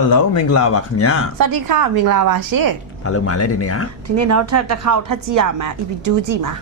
Hello မင်္ဂလာပါခင်ဗျာ สวัสดีค่ะမင်္ဂလာပါရှင် ဘာလို့မှလဲဒီနေ့ဟာ ဒီနေ့နောက်ထပ်တစ်ခေါက်ထပ်ကြည့်ရမှာ EP2 ကြည့်မှာ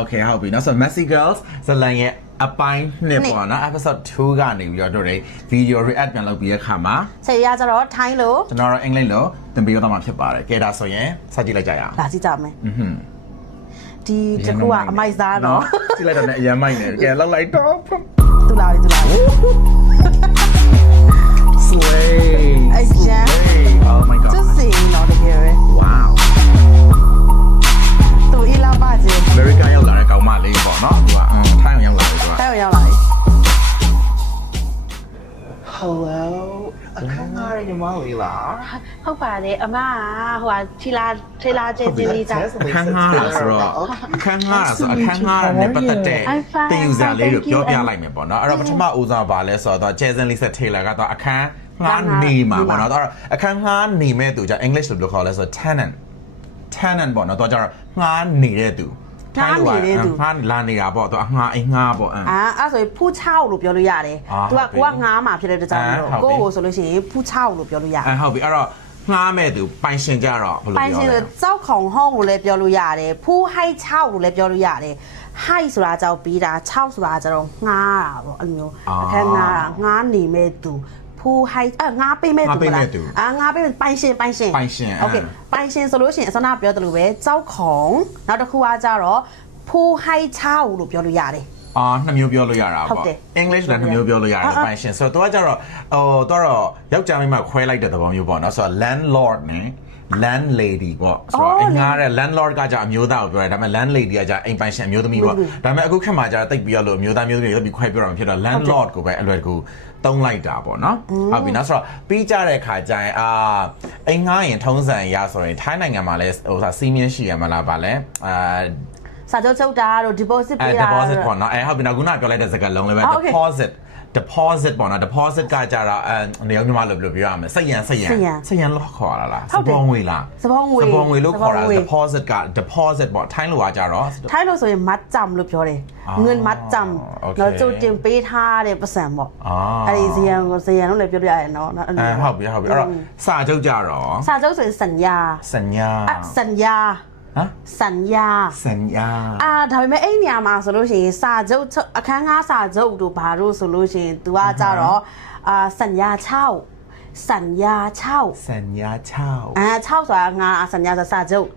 Okay ဟုတ်ပြီနောက်ဆို Messy Girls ဇလန်ရဲ့အပိုင်းနှစ်ပေါ့နော် episode 2ကနေပြီးတော့ဒီ video react ပြန်လုပ်ပြီးရခါမှာ ဆက်ရကြတော့ထိုင်းလို့ ကျွန်တော်တို့အင်္ဂလိပ်လိုသင်ပေးတော့မှာဖြစ်ပါတယ်ကဲဒါဆိုရင်စကြည့်လိုက်ကြရအောင် လာကြည့်ကြမယ် ဒီတ ရန် ခု ကုန် ကအမိုက်စားတော့ ကြည့်လိုက်တော့လည်းအရင်မိုက်နေကဲလောက်လိုက်တော့ သူလာပြီ Slay အကျန်း Oh my god သူစီတော့တကယ်ပဲ Wow သူအီလာပါကြီး America ရောက်လာတဲ့ကောင်မလေးပေါ့နော်သူကထိုင်းရောက်လာတယ်သူက တိုက်ရောက်လာပြီ Hello အခန်းငါးရမလေးလား ဟုတ်ပါတယ်အမကဟိုဟာထီလာကျင်းလေးစား အခန်းငှားတာဆိုတော့အခန်းငှားတာဆိုအခန်းငှားတာနဲ့ပတ်သက်တဲ့တင်ယူစရာလေးကိုပြောပြလိုက်မယ်ပေါ့နော်အဲ့တော့ပထမဦးဆုံးပါလဲဆိုတော့ Jason Lisa Taylor ကတော့အခန်းငှားနေမှာပေါ့နော်အဲ့တော့အခန်းငှားနေမဲ့သူじゃ English လို့ပြောခေါ်လဲဆိုတော့ tenant ပေါ့နော်တော့ကျတော့ငှားနေတဲ့သူငှားလာနေတာပေါ့တော့အငှားအိမ်ငှားပေါ့အဲ့ဆိုရင်ဖူးချောက်လို့ပြောလို့ရတယ်သူကကိုကငားမှာဖြစ်တဲ့တကြောင်လို့ကိုကိုဆိုလို့ရှိရင်ဖူးချောက်လို့ပြောလို့ရတယ် ဟုတ်ပြီအဲ့တော့ငှားမဲ့သူပိုင်ရှင်ကြတော့ဘယ်လိုပြောလဲ ပိုင်ရှင်ကြောက်ခေါင်ဟောင်းလို့လည်းပြောလို့ရတယ်ဖူးဟိုက်ချောက်လို့လည်းပြောလို့ရတယ်ဟိုက်ဆိုတာကြောက်ပြီးတာ6ဆိုတာကျတော့ငားတာပေါ့အဲ့လိုမျိုးအခန်းငားတာငားနေမဲ့သူဖူးဟိုက်ငားပေးမဲ့သူလားငားပေးပိုင်ရှင်โอเคပိုင်ရှင်ဆိုလို့ရှိရင်အစနာပြောတယ်လို့ပဲကြောက်ခေါင်နောက်တစ်ခုကကြတော့ဖူးဟိုက်ချောက်လို့ပြောလို့ရတယ်နှစ်မျိုးပြောလို့ရတာပေါ့ English လည်းနှစ်မျိုးပြောလို့ရတယ်ပိုင်ရှင်ဆိုတော့သူကကြတော့တော့ယောက်ျားမိန်းမခွဲလိုက်တဲ့သဘောမျိုးပေါ့နော်ဆိုတော့ landlord နဲ့ landlady ပေါ့ဆိုတော့အငားတဲ့ landlord ကကြအမျိုးသားကိုပြောတယ်ဒါပေမဲ့ landlady ကကြအိမ်ပိုင်ရှင်အမျိုးသမီးပေါ့ဒါပေမဲ့အခုခက်မှာကြတိတ်ပြီးတော့အမျိုးသားမျိုးသမီးတွေပြီးခွဲပြောတာဖြစ်တော့ landlord ကိုပဲအလွယ်တကူသုံးလိုက်တာပေါ့နော်ဟုတ်ပြီနော်ဆိုတော့ပြီးကြတဲ့ခါကျရင်အိမ်ငားရင်ထုံးစံရဆိုရင်ထိုင်းနိုင်ငံမှာလည်းစီးမြင့်ရှိရမလားဗာလဲစာချုပ်ချုပ်တာတို့ deposit ပေးတာ deposit ပေါ့နော်ဟုတ်ပြီနော်ခုနပြောလိုက်တဲ့စကားလုံးလေးပဲ deposit ပေါ့နော် deposit ကကြတော့နေအောင်မြန်မာလို့ပြောရမယ်စက်ရန်လို့ခေါ်ရလားစပွန်ငွေလားစပွန်ငွေလို့ခေါ်တာ deposit က deposit ပေါ့ထိုင်းလိုကကြတော့ထိုင်းလိုဆိုရင်မတ်จำလို့ပြောတယ်เงินมัดจำเราကြိုတင်ပေးထားတဲ့ပတ်စံပေါ့အဲ့ဒီဇယံလို့လည်းပြောပြရတယ်နော်ဟုတ်ပြီအဲ့တော့စာချုပ်ကြတော့စာချုပ်ဆိုရင်สัญญาสัญญาဒါပေမဲ့အဲ့နေရာမှာဆိုလို့ရှိရင်စာချုပ်အခန်းငါးစာချုပ်တို့ဘာလို့ဆိုလို့ရှိရင် तू ကကြတော့สัญญาเช่า6ဆိုတာငါสัญญาစာချုပ်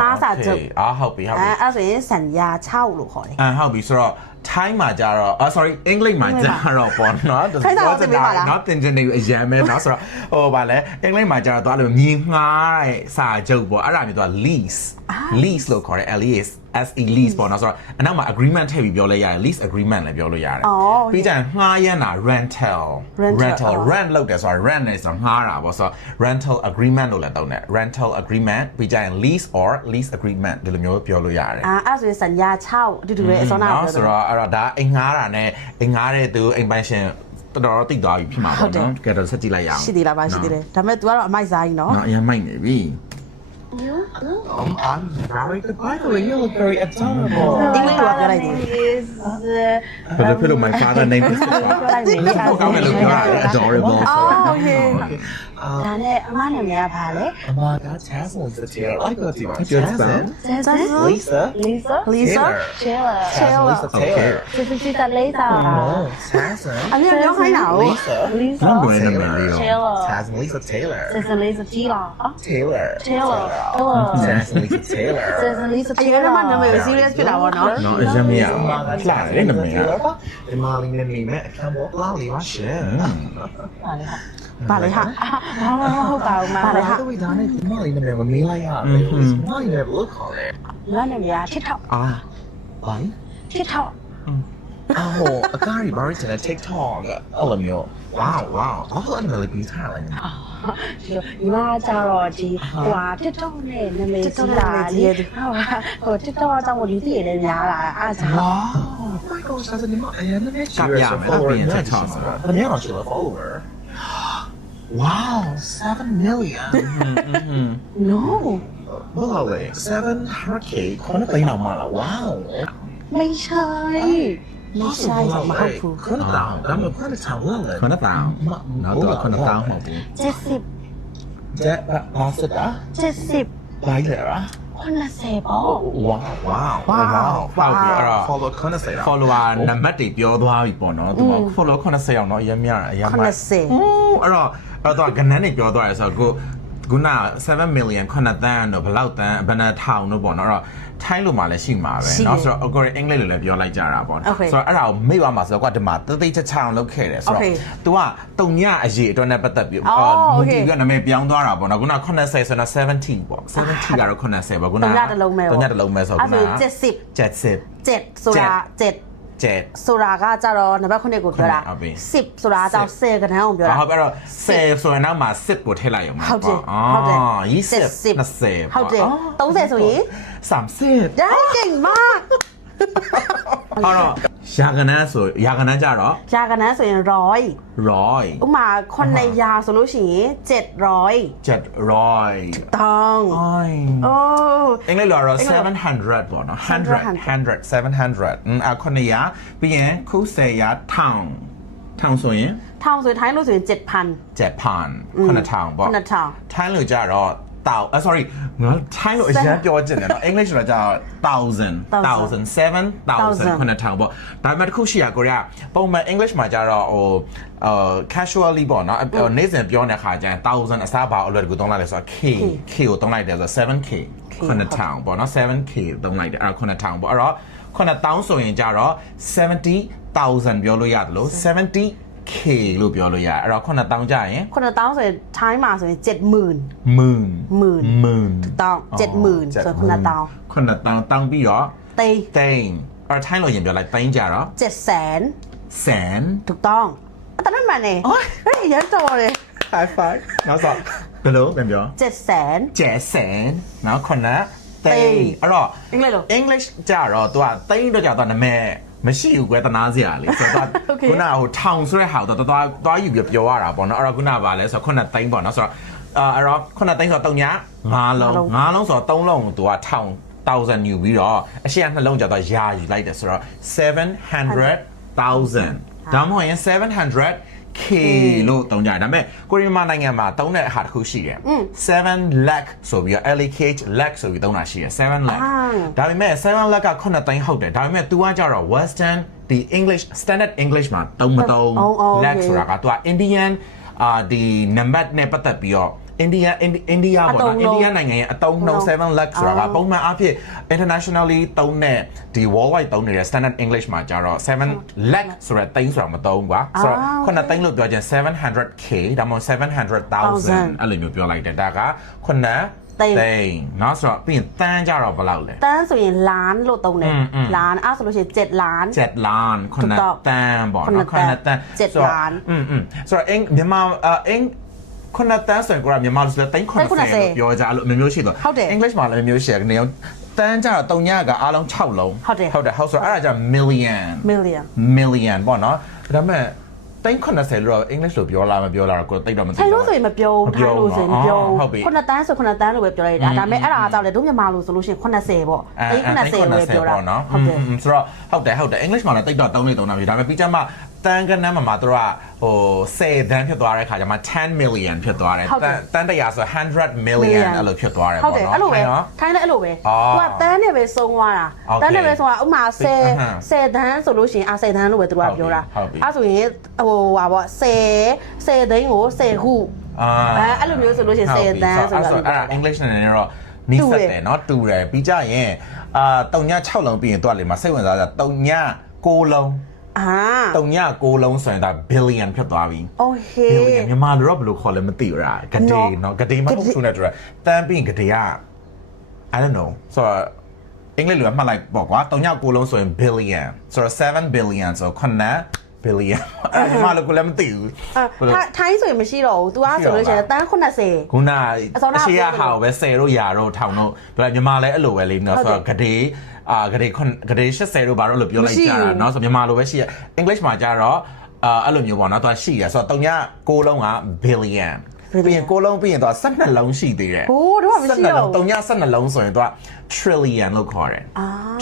ငါစာချုပ်ဟုတ်ပြီအဲ့ဆိုရင်สัญญา6လို့ခေါ်တယ်ဟုတ်ပြီဆိုတော့ထိုင်းမှာကြတော့sorry အင်္ဂလိပ်မှာကြတော့ပေါ့နော်နော်တင်နေအရန်မဲနော်ဆိုတော့ဗာလဲအင်္ဂလိပ်မှာကြတော့သွားလို့မြေငှားတဲ့စာချုပ်ပေါ့အဲ့ဒါမျိုးသွား lease လို့ခေါ်တယ် LEASE lease ပေါ့နော်ဆိုတော့အနောက်မှာ agreement ထည့်ပြီးပြောလဲရတယ် lease agreement လည်းပြောလို့ရတယ်ပြီးကြရင်ငှားရမ်းတာ rental rent လုပ်တယ်ဆိုတော့ rent နဲ့ဆိုတော့ငှားတာပေါ့ဆိုတော့ rental agreement လို့လည်းတောင်းတယ် rental agreement ပြီးကြရင် lease or lease agreement ဒီလိုမျိုးပြောလို့ရတယ်အဲ့ဆိုရင်สัญญา6အတူတူပဲအစောနာပြောဆိုတော့အဲ့တော့ဒါအိမ်ငှားတာနဲ့အိမ်ငှားတဲ့သူအိမ်ပိုင်ရှင်တော်တိတ်သွားပြီဖြစ်မှာပေါ့နော်ကဲတော့ဆက်ကြည့်လိုက်ရအောင်ရှိသေးလားပါရှိသေးတယ်ဒါပေမဲ့ तू ကတော့အမိုက်စားကြီးနော်အရင်မိုက်နေပြီI'm very good. By the way, you look very adorable. English word ပြောလိုက်တယ်ဘယ်လိုဖြစ်လို့ my father name is adorable โอเคဒါနဲ့အမနာမည်ကဘာလဲ Jasmine is a tailor. I got you. Jasmine Lisa Taylor. Lisa Lisa အမြင်ပြောခိုင်းတာကို Lisa Jasmine Lisa Taylor. Lisa Taylor Taylor. Jasmine Lisa Taylor. Lisa Taylor အဲ့ဒါမှနာမည် serious ဖြစ်တာပေါ့နော်နော်အရင်မရလှတယ်နာမည်ကဒီမာလီနဲ့မိမဲ့အခန်းပေါ်လာလီပါရှင်ပါလေဟာဟုတ်ပါဦးမပါလေဟာဒီဒါနဲ့ဒီမာလီနဲ့မမေးလိုက်ရဘူးမာလီနဲ့ဘလို့ခေါ်လဲနာမည်က TikTok ဘာ TikTok အကားရီဘာရီတဲ့ TikTok အဲ့လိုမျိုး wow အဲ့လိုမျိုးပြီးထားလိုက်ဒီမှာကျတော့ဒီTikTok နဲ့နာမည်ကြီးလာတယ်ဟို TikTok ကကြောင့်လူသိရတယ်များလာအဲ့ဒါ wow my god ဆက်စနေမအရင်နဲ့ရှိရဆို follower နဲ့ TikTok ဘာညာရှိရ follower wow 7 million no ဘာလဲ 700k ခေါင်းသိမ်းအောင်မလား wow ไม่ใช่ ไม่ใช่สมภภู 可能大，咱们快点唱完了。 ခုနတောင်းနော်တော့ခုနတောင်းမဟုတ်ဘူး 70 这八十的， 70白的啊。 คนละ10ပေါ့ 哇哇哇！ ဟုတ်ပြီအဲ့တော့ follow 可能谁啦？ follower နံပါတ်တွေပြောသွားပြီပေါ့နော်သူက follow 80အောင်တော့အရင်မြအရင် คน မှာ ละ10 အဲ့တော့ကနန်းနေပြောသွားရဆိုတော့ခုန7 million ခုနတန်းတော့ဘယ်လောက်တန်းဘယ်နှထောင်တော့ပေါ့နော်အဲ့တော့ထိုင်းလိုမှလည်းရှိမှာပဲเนาะဆိုတော့အကိုရအင်္ဂလိပ်လိုလည်းပြောလိုက်ကြတာပေါ့နော်ဆိုတော့အဲ့ဒါကိုမိတ်သွားမှာဆိုတော့ကွာဒီမှာတသိချချအောင်လုပ်ခဲ့တယ်ဆိုတော့ तू ကတုံညအရေးအတွက်နဲ့ပတ်သက်ပြီးလူကြီးကနာမည်ပြောင်းသွားတာပေါ့နော်ခုန80ဆိုတော့70ပေါ့70ကတော့80ပေါ့ခုန တုံညတစ်လုံးပဲ တုံညတစ်လုံးပဲဆိုတော့ခုန 70 70 7ဆိုတာ7 ကျက် ဆိုတာကကြတော့နံပါတ်9ကိုပြောတာ ဟုတ်ပြီ 10ဆိုတာကြောင့်10ကဏ္ဍကိုပြောတာ ဟုတ်ပြီအဲ့တော့10ဆိုရင်နောက်မှာ10ကိုထည့်လိုက်ရုံပဲ ဟုတ်တယ် ဟုတ်တယ်20 70 20 ဟုတ်တယ်30ဆိုရင် 30 ได้เก่งมาก အဲ့တော့ရာကနန်းဆိုရာကနန်းကြတော့ ยากนั้นဆိုရင်100 100 ဥမာ900ရာဆိုလို့ရှိရင်700 700 ต้อง အိုင်း โอ้ အင်္ဂလိပ်လိုတော့700ပေါ့နော်100 700အခုနေရပြီးရင်ခု10ရာထောင်ဆိုရင် ทางสุดท้ายรู้สึก7,000 7,000ခုနထောင်ပေါ့ คนละทาง ထိုင်းလိုကြတော့sorry ငါထိုင်းလိုအရင်ပြောချင်တယ်နော် English လိုကြတော့1000 7,000ခုနထောင်ပေါ့ဒါပေမဲ့တစ်ခုရှိရကိုရီးယားပုံမှန် English မှာကြတော့ဟိုcasually ပေါ့နော်နေ့စဉ်ပြောနေတဲ့ခါကျရင်1000အစားပါအလွယ်တကူသုံးလိုက်လဲဆိုတော့ k ကိုသုံးလိုက်တယ်ဆိုတော့ 7k ခုနထောင်ပေါ့နော် 7k သုံးလိုက်တယ်အဲ့ခုနထောင်ပေါ့အဲ့တော့ခုနတောင်းဆိုရင်ကြတော့70,000ပြောလို့ရတယ်လို့70k လို့ပြောလို့ရတယ်အဲ့တော့ခုနတောင်းကြရင် คนละต้องဆိုရင်ท้ายมาဆိုရင်70,000 moon ต้อง70,000ส่วนคนละต้อง ခုနတောင်းတောင်းပြီးတော့ เตย တိန်အဲ့တော့ထိုင်းလိုရင်ပြောလိုက်တိန်ကြတော့ 700,000 စန် ถูกต้องแต่นั่นมันเนี่ยเฮ้ยยันโตเลย high five နောက်ဆိုဘယ်လိုပြန်ပြော 700,000 ကျဲစန်နောက်ခုနတိန်အဲ့တော့ အင်္ဂလိပ်လို English ကြတော့ तू ကတိန်တော့ကြတော့နာမည်မရှိဘူးကွယ်တနာစရာလေဆိုတော့ခုနဟိုထောင်ဆိုတဲ့ဟာတော့သွားယူပြီးပြောရတာပေါ့နော်အဲ့တော့ခုနပါလဲဆိုတော့ခုနတိန်ပေါ့နော်ဆိုတော့အဲ့တော့ခုနတိန်ဆိုတော့3ည5လုံးဆိုတော့3လုံး तू ကထောင်1000ယူပြီးတော့အရှိရနှလုံးကြတော့ယာယူလိုက်တယ်ဆိုတော့700,000ဒါမှမဟုတ်ရင်700k လို့တုံးကြတယ်ဒါပေမဲ့ကိုရီးယားနိုင်ငံမှာတုံးတဲ့ဟာတစ်ခုရှိတယ်7 lakh ဆိုပြီးတော့ LKH lakh ဆိုပြီးတုံးတာရှိတယ်7 lakh ဒါပေမဲ့7 lakh က9သိန်းဟုတ်တယ်ဒါပေမဲ့ तू ကကြတော့ western ဒီ English standard English မှာတုံးမတုံး lakh ဆိုတာက तू က Indian ဒီနံပါတ်နဲ့ပတ်သက်ပြီးတော့အိန္ဒိယပေါ့နော်အိန္ဒိယနိုင်ငံရဲ့အတုံးနှုန်း7 lakh ဆိုတာကပုံမှန်အားဖြင့် internationally သုံးတဲ့ဒီ worldwide သုံးနေတဲ့ standard English မှာကျတော့7 lakh ဆိုတဲ့သိန်းဆိုတာမသုံးကွာဆိုတော့ခုနသိန်းလို့ပြောချင် 700k ဒါမှမဟုတ်700,000 အဲ့လိုမျိုးပြောလိုက်တယ်ဒါကခုနသိန်းเนาะဆိုတော့ပြီးရင်တန်းကြတော့ဘယ်လောက်လဲ တန်းဆိုရင်ล้านလို့သုံးတယ်ล้านအဲ့ဆိုလို့ရှိရင်7ล้าน 7ล้านခုနတန်းပေါ့နော်ခုနတန်း 7ล้าน ဆိုတော့မြန်မာခုနတန်းဆိုရင်ကိုရမြန်မာလိုဆိုတဲ့390လို့ပြောကြအဲ့လိုမျိုးရှိတော့ English မှာလည်းမျိုးရှိတယ်နေတန်းကြတော့တုံညကအားလုံး6လုံးဟုတ်တယ်ဟုတ်ဆိုတော့အဲ့ဒါကြ million ပေါ့နော်ဒါပေမဲ့390လို့ English လို့ပြောလားမပြောလားကိုသိတော့မသိဘူး ထိုင်လို့ဆိုရင်မပြောဘူးထိုင်လို့ဆိုရင်မပြော ဟုတ်ပြီ ခုနှစ်တန်းဆိုခုနှစ်တန်းလို့ပဲပြောလိုက်တာဒါပေမဲ့အဲ့ဒါကကြောက်လေတို့မြန်မာလိုဆိုလို့ရှိရင်80ပေါ့80ပဲပြောတာဟုတ်တယ် ဆိုတော့ဟုတ်တယ် English မှာလည်းတိတ်တော့3နေ3တာပြီဒါပေမဲ့ပြီးကြမှာတန်းကနန်းမှာတို့ကဟို10တန်းဖြစ်သွားတဲ့ခါကျမှ10 million ဖြစ်သွားတယ်တန်းတရာဆို100 million အဲ့လိုဖြစ်သွားတယ် ဟုတ် ပေါ့ တယ် နော် အဲ့လိုပဲထိုင်းလည်းအဲ့လိုပဲသူကတန်းနဲ့ပဲဆုံးသွားတာတန်းနဲ့ပဲဆုံးသွားဥမာ10တန်းဆိုလို့ရှိရင်10တန်းလို့ပဲသူကပြောတာအဲ့ဆိုရင်ဟိုဟာပေါ့10သိန်းကို10ခုအဲ့လိုမျိုးဆိုလို့ရှိရင်10တန်းဆိုတော့အဲ့ဒါ English နဲ့တော့နီးစပ်တယ်เนาะတူတယ်ပြီးကြရင်တုံည6လုံးပြီးရင်တော့လေမှာစိတ်ဝင်စားကြတုံည6လုံးတုံည6လုံးဆိုရင်ဒါ billion ဖြစ်သွားပြီ โอเค billion မြန်မာလိုတော့ဘယ်လိုခေါ်လဲမသိဘူးလားဂဒေเนาะဂဒေမဟုတ်ဘူးနဲ့တူတယ်တန်းပြီးရင်ဂဒေက I don't know ဆိုတော့အင်္ဂလိပ်လိုမှတ်လိုက်ပေါ့ကွာတုံည6လုံးဆိုရင် billion ဆိုတော့7 billion ဆို9 billion အဲ့မှာလည်းကိုလည်းမသိဘူးထိုင်းဆိုရင်မရှိတော့ဘူး तू อ่ะဆိုလို့ရှိရင်တန်း80ခုနအရှိရဟာကိုပဲ10တို့ရာတို့ထောင်တို့ဒါပေမဲ့မြန်မာလည်းအဲ့လိုပဲလေနော်ဆိုတော့ဂဒေဂဒေ80တို့ဘာလို့လို့ပြောလိုက်ကြတာเนาะဆိုမြန်မာလိုပဲရှိရ English မှာကြတော့အဲ့လိုမျိုးပေါ့နော်သူကရှိရဆိုတော့တုံည6လုံးက billion ပြီးရင်ကိုလုံးပြီးရင်တော့12လုံးရှိသေးတယ် ဟိုးတော့မရှိတော့ 3ည12လုံးဆိုရင်တော့ trillion လို့ခေါ်တယ်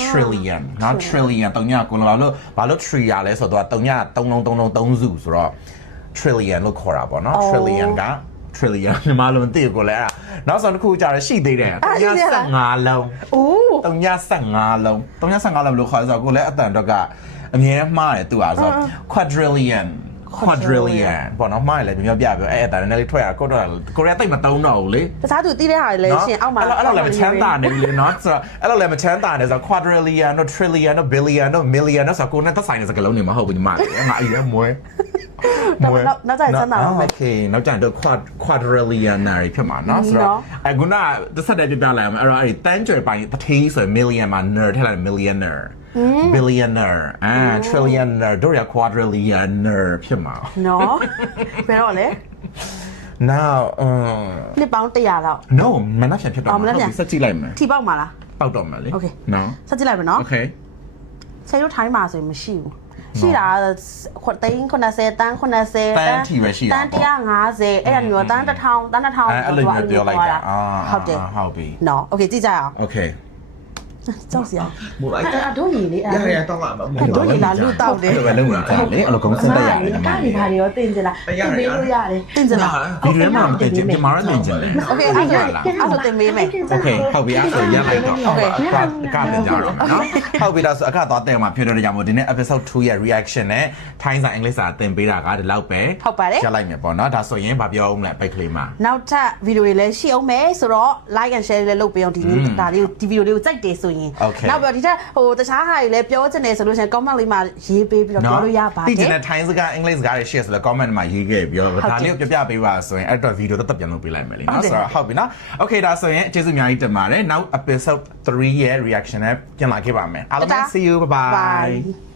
trillion နော် trillion 3ညကိုလုံးဘာလို့ tree ရလဲဆိုတော့3ည3လုံး3စုဆိုတော့ trillion လို့ခေါ်တာပေါ့နော် trillion က trillion ညီမလုံးသိကိုလည်းအဲ့နောက်ဆုံးတစ်ခုကြာရရှိသေးတယ်3ည15လုံး အိုး 3ည15လုံး3ည15လုံးလို့ခေါ်ဆိုတော့ကိုလည်းအတန်တော့ကအမြဲမှားတယ်သူอ่ะဆိုတော့ quadrillion ပေါ့နော်မှားတယ်လည်းပြောပြပြောအဲ့အတန်နဲ့လေးထွက်ရကိုတော့ကိုရီးယားတိတ်မတုံးတော့ဘူးလေ တခြားသူတီးတဲ့ဟာတွေလည်းရှင်အောက်မှာ အဲ့လိုလည်းမချမ်းသာနေပြီလေနော်ဆိုတော့အဲ့လိုလည်းမချမ်းသာနေဆိုတော့ quadrillion တို့ trillion တို့ billion တို့ million တို့ဆိုတော့ကိုနဲ့သက်ဆိုင်တဲ့စကားလုံးတွေမဟုတ်ဘူးညီမလေးငါအဲ့ရမွေး နောက်ကျရင်စမ်းတာတော့မယ် Okay နောက်ကျရင်တော့ quadrillionary ဖြစ်မှာနော်ဆိုတော့အခုနတစ်ဆက်တည်းပြပြလိုက်အောင်အဲ့တော့အဲ့ဒီတန်းကျွယ်ပိုင်းတထေးဆိုရင် million မှာ ner ထည့်လိုက် millionaire billionaire trillionaire တို့ရ quadrillionaire ဖြစ်မှာ နော်ဘယ်တော့လဲ now နှစ်ပေါင်း100လောက် no မနှက်ပြန်ဖြစ်တော့မှာစက်ကြည့်လိုက်မယ် ထိပေါက်မှာလား ပေါက်တော့မှာလေ Okay နော် ဆက်ကြည့်လိုက်မယ်နော် Okay ဆယ်တို့ထိုင်းမှာဆိုရင်မရှိဘူးရှိတာသိန်း90တန်း90 တန်းထီပဲရှိတာ တန်း150အဲ့ဒါမျိုးတန်း1000တန်း2000 အဲ့လိုမျိုးပြောလိုက်တာ ဟုတ်တယ် ဟုတ်ပြီ နော် Okay ကြည့်ကြရအောင် Okay ကြောက်စရာ More like အတို့ညီလေးအဲ့ Yeah, yeah, don't lie. တို့ညီလာလူတောက်တယ် အဲ့လိုပဲလုပ်နေတာလေအဲ့လိုကုန်းစင်တက်ရတယ်ညီမ ကားဒီဘာတွေရောတင်ကြလားတင်ပေးလို့ရတယ်တင်ကြလား ဗီဒီယိုမှာမတင်ချင်ပြမာရတင်ချင်တယ် Okay အဲ့ဒါတင်ပေးမယ် Okay ဟုတ်ပြီအဲ့ဆိုရလိုက်တော့ Okay ကတင်ကြတော့နော်ဟုတ်ပြီဒါဆိုအခါသွားတဲ့မှာဖြစ်တော့ကြမှာဒီနေ့ episode 2ရဲ့ reaction နဲ့ထိုင်းစာအင်္ဂလိပ်စာသင်ပေးတာကဒီလောက်ပဲ ဟုတ်ပါတယ် ရလိုက်မယ်ပေါ့နော်ဒါဆိုရင်ဗာပြောအောင်လဲပိတ်ကလေးမှာ နောက်ထပ်ဗီဒီယိုတွေလည်းရှိအောင်မယ်ဆိုတော့ like and share လေးလုပ်ပေးအောင်ဒီနေ့ဒါလေးဒီဗီဒီယိုလေးကိုကြိုက်တယ်ဆိုရင်နောက်ပြီးတော့ဒီထက်ဟိုတခြားဟာတွေလည်းပြောချင်တယ်ဆိုလို့ရှိရင် comment လေးမှာရေးပေးပြီးတော့ပြောလို့ရပါတ တိ ယ် ကျတဲ့ထိုင်းစကားအင်္ဂလိပ်စကားတွေ share ဆိုတော့ comment မှာရေးခဲ့ပြီးတော့ဒါလေးကိုပြပြပေးပါဆိုရင်အဲ့တော့ဗီဒီယိုသက်ပြန်လုပ်ပေးလိုက်မယ်လေနော်ဆိုတော့ဟုတ်ပြီနော် Okay ဒါဆိုရင်ကျေးဇူးအများကြီးတင်ပါတယ်နောက် episode 3ရဲ့ reaction နဲ့ပြန်လာခဲ့ပါမယ်အားလုံး see you bye bye